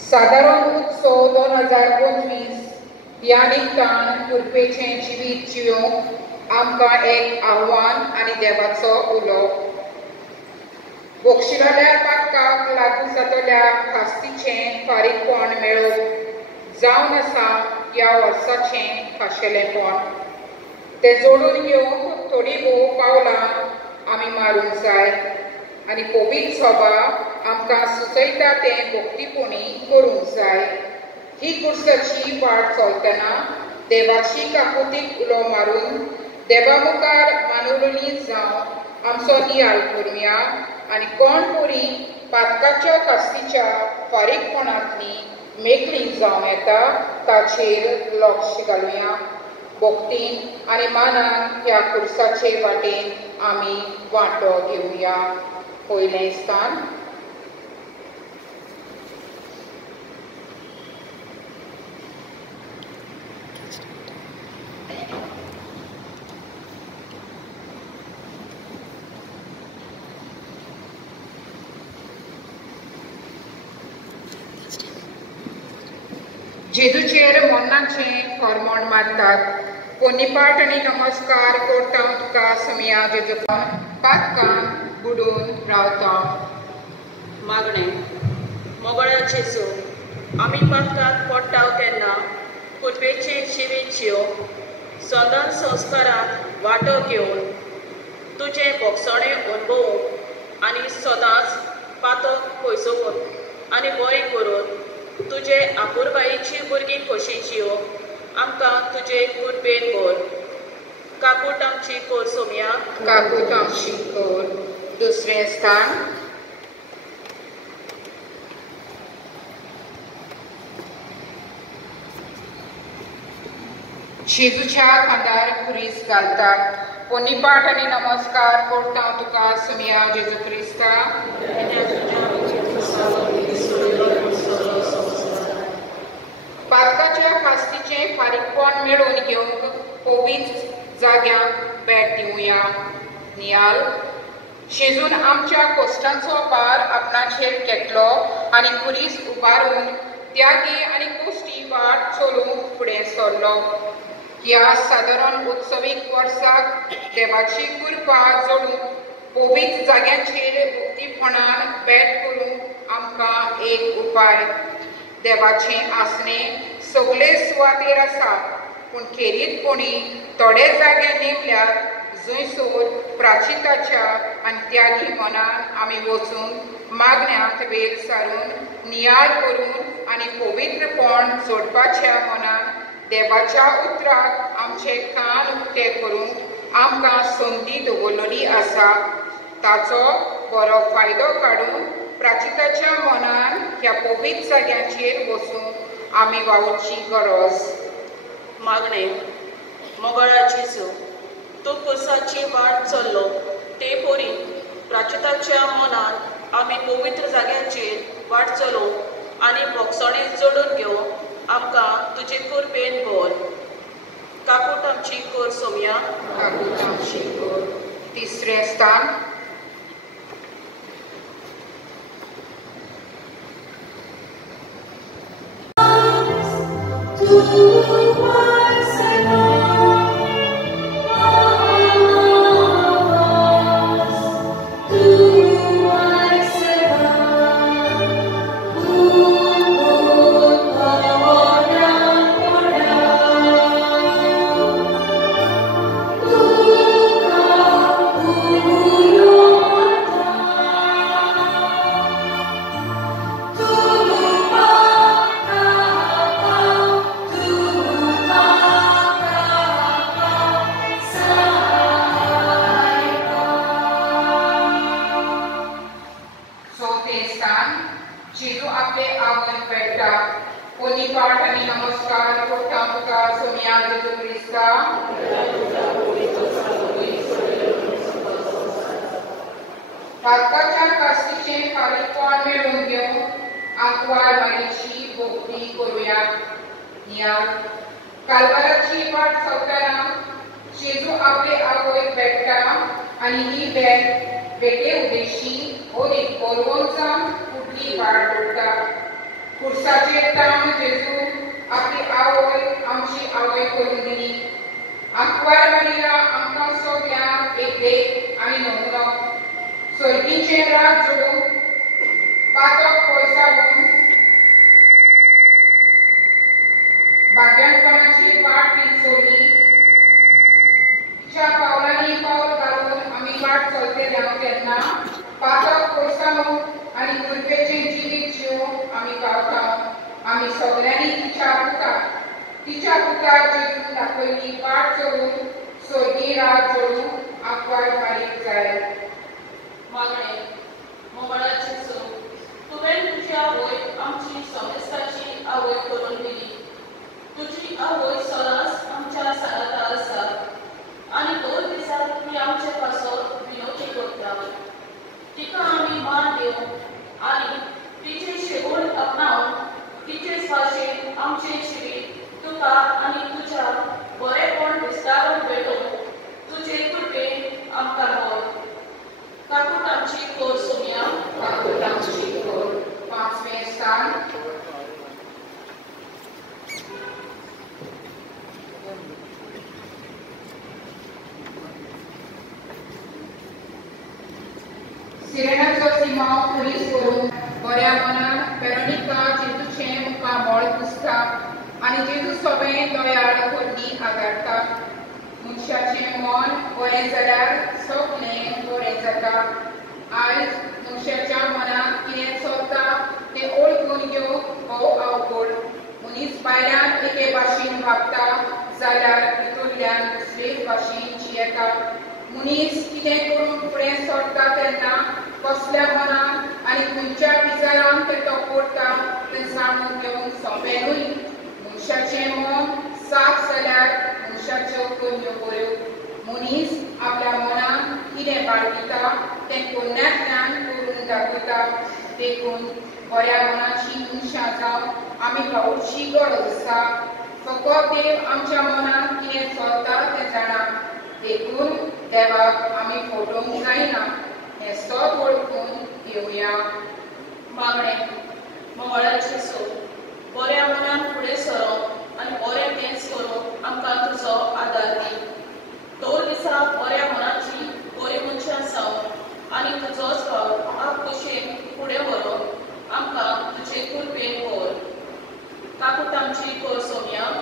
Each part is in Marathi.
साधारण उत्सव 2025 ह्या निमतान कृपेचें जिवीत जियोंक आमकां एक आव्हान आनी देवाचो उलो. बक्षिराल्या पातकाक लागू जातल्या खास्तीचें फारीकपण मेळोवप जावन आसा ह्या वर्साचें खाशेलेपण. तें जोडून घेवंक थोडीं भोव पावलां आमी मारूंक जाय आनी पवित्र सभा आमकां सुचयता तें भक्तीपणी करूंक जाय. ही कुर्साची वाट चलतना देवाची काकुतीक उलो मारून देवा मुखार मानुरणी जावन आमचो नियाळ करुया आनी कोण तरी पातकाच्या कास्तीच्या फारीकपणांतली मेकळी जावं येता ताचेर लक्ष घालुया. भक्तीन आनी मानान ह्या कुर्साचे वाटेन आमी वांटो घेवया. पयलें स्थान जेजूचेर मन्नाचें फर्मोण मारतात. पोन्नीपाट आनी नमस्कार करता तुका समया जेजूपण पातकान बुडून रावता. मागणें. मोगळ्या जेजू, आमी पातकांत पडटाव तेन्ना कुर्बेचें जिवीत जियोवंक सोंदन संस्कारांत वांटो घेवन तुजें भोगसणें अणभवूंक आनी सदांच पातक पयसोवन आनी बरें करून तुजे आपुरबायेची भुरगीं कशीं जियोवंक आमकां तुजे कुर्बेन भर. काकूट आमची कर सोमया. काकूट आमची कर. दुसरें स्थान जेजूच्या खांदार खुरीस घालतात. पोन्नीपाट आनी नमस्कार करता तुका समया जेजू क्रिस्ता. पातकाच्या कास्तीचें फारीकपण मेळोवन घेवंक पवित्र जाग्यांक भेट दिवया. नियाल. जेजून आमच्या कश्टांचो भार आपणाचेर घेतलो आनी खुरीस उबारून त्यागी आनी कोश्टी वाट चलूंक फुडें सरलो. ह्या सादारण उत्सवीक वर्साक देवाची कृपा जोडून पवित्र जाग्यांचेर भक्तीपणान भेट करूंक आमकां एक उपाय. देवाचें आसणें सगळे सुवातेर आसा पूण खेरीतपणी थोडे जागे नेमल्यात जंयसर प्राचिताच्या आनी त्यागी मनान आमी वचून मागण्यांत वेल सारून नियाळ करून आनी पवित्रपण जोडपाच्या मनान देवाच्या उतराक आमचे कान उक्ते करूंक आमकां संदी दवरलेली आसा. ताचो बरो फायदो काडून प्राचिताच्या मनान ह्या पवित्र जाग्यांचेर वचून आमी वावुरची गरज. मागणें. मोगळ्या जेजू, तूं कुर्साची वाट चल्लो ते पोरी प्राचिताच्या मनान आमी पवित्र जाग्यांचेर वाट चलोवंक आनी भोगसणें जोडून घेवंक आमकां तुजे कुर्बेन भर. काकूट आमची कर सोमया. काकूट आमची कर. तिसरें स्थान जेजू आपले आगमन पेट्टा. पोन्नीपाट आनी नमस्कार करता तुका समया जेजू क्रिस्ता. पातकाच्या कास्तीचें फारीकपण मेळोवन घेवंक आंकवार मारीची भक्ती करुया. नियाळ. कालवाराची वाट चलतना जेजू आपले आवय भेटता आनी ही भेट भेटे उद्देशी ओरीक बोलवोन जावन ती वाट जोडटा. खुर्साचेर ताम जेजू आपली आवय आमची आवय करून दिली. आंकवार मारिया आमकां सगळ्यांक एक देख आनी नमुनो. सर्गीचे राग जोडून पातक पयसावून भाग्यांपणाची वाट ती चोरली. तिच्या पावलांनी पावल घालून आमी वाट चलतले हांव तेन्ना पातक पयसावून आनी कृपेचें जिवीत जिवूंक आमी गावता. आमी सगळ्यांनी तिच्या पुताक जेजून दाखयल्ली वाट चलून सोर्गी राग जोडून आंकवार मारीक जाय. मागणे मोगळाची सो तुवें तुजी आवय आमची समेस्ताची आवय करून दिली. तुजी आवय सदांच आमच्या सांगाता आसा आनी दोन दिसांक ती आमचे पासो विनोदी करता. तिका आमी मान दिवंक आनी तिचे शेवण आपणावन तिचेच भाशेन आमचें जिवीत तुका आनी तुज्या बरेपण विस्तारून भेटोवंक तुजे कृपेन आमकां व्हर. काकूट आमची कोर सोम्या. काकूट आमची कोर. 5वें स्थान. सिरेनाचो सिमाव खुरीस करून बऱ्या मनान वेरोनिका जेजूचें मुखार मोळ पुसता आनी जेजू सगळें दोयाळ खोर्नी आदारता. मनशाचें मन बरें जाल्यार सगळें बरें जाता. आयज मनशाच्या मनांत कितें चलता तें ओळखून घेवंक भोव अवघड. मनीस भायल्यान एके भाशेन वागता जाल्यार भितरल्यान दुसरेच भाशेन जियेता. मनीस कितें करून फुडें सरता तेन्ना कसल्या मनान आनी खंयच्या विचारांक तें तो करता तें जाणून घेवंक सोंपेंूय. मनशाचें मन साफ जाल्यार मनशाच्यो कन्यो बऱ्यो. मनीस आपल्या मनान कितें बाळगिता तें कोन्यांतल्यान करून दाखयता. देखून बऱ्या मनाची मनशां जावंक आमी भावुरची गरज आसा. फकत देव आमच्या मनान कितें चलता तें जाणा. देखून देवाक आमी फटोवंक जायना. हें सत वळखून घेवया. मागणे मोगळाची सो बऱ्या मनान फुडें सरोंक आनी बरें तेंच करूंक आमकां तुजो आदार दी. दोन दिसां बऱ्या मनाची बरी मनशां जावन आनी तुजोच भाव आपकुशेन फुडें व्हरोंक आमकां तुजे कृपेन व्हर. काकूट आमची कोर सोम्या.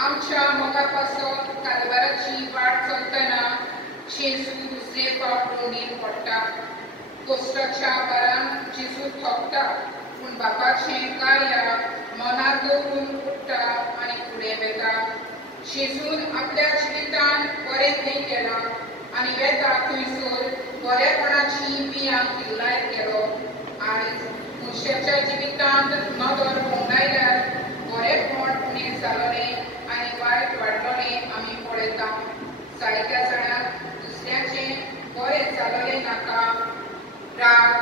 आमच्या मोगापासून कालवाराची वाट चलतना जेजू जेपाक रोंडीन पडटा. कोस्टाच्या बरान जेजू थकता पूण बापाचें कार्य मनार दवरून उठटा आनी फुडें वेता. जेजून आपल्या जिवितान बरें थंय केलां आनी वेता थंयसर बरेपणाची बियां किल्लाय केलो. आयज मनशाच्या जिवितांत नदर भोंवडायल्यार बरेपण उणें जालोलें आनी वायट वाडलोलें आमी पळयता. जायत्या जाणांक दुसऱ्याचें बरें जालोलें नाका. राग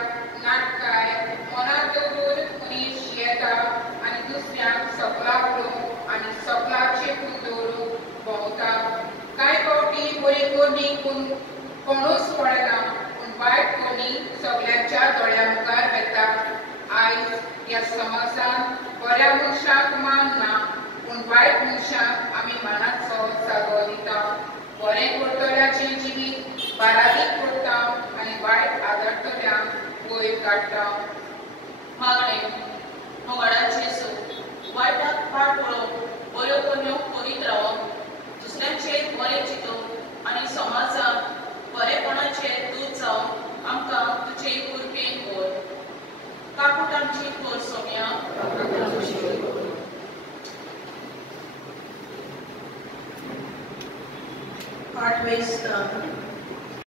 नाटकाय मनार दवरून मनीस जियेता आनी दुसऱ्यांक सपला उडोवंक आनी सपलाचेर दवरूंक भोंवता. कांय फावटी बरी कोणी कोणूच पळना पूण वायट कोणी सगळ्यांच्या दोळ्या मुखार येता। आयज ह्या समाजान बऱ्या मनशाक मान ना पूण वायट मनशाक आमी मानाचो जागो दिता। बरें करतल्याचें जिवीत बारावीक करता आनी वायट आदरतल्यांक वयर काडटा। मागणें मोगाळाचें येसू, वायटाक फाट वळोवन बऱ्यो कन्यो करीत रावप, दुसऱ्यांचेर बरें चिंतून आनी समाजाक बरेपणाचें दूत जावन आमकां तुजे कृपेन भर। काकूट आमची भर सोम्या, आठवें स्थान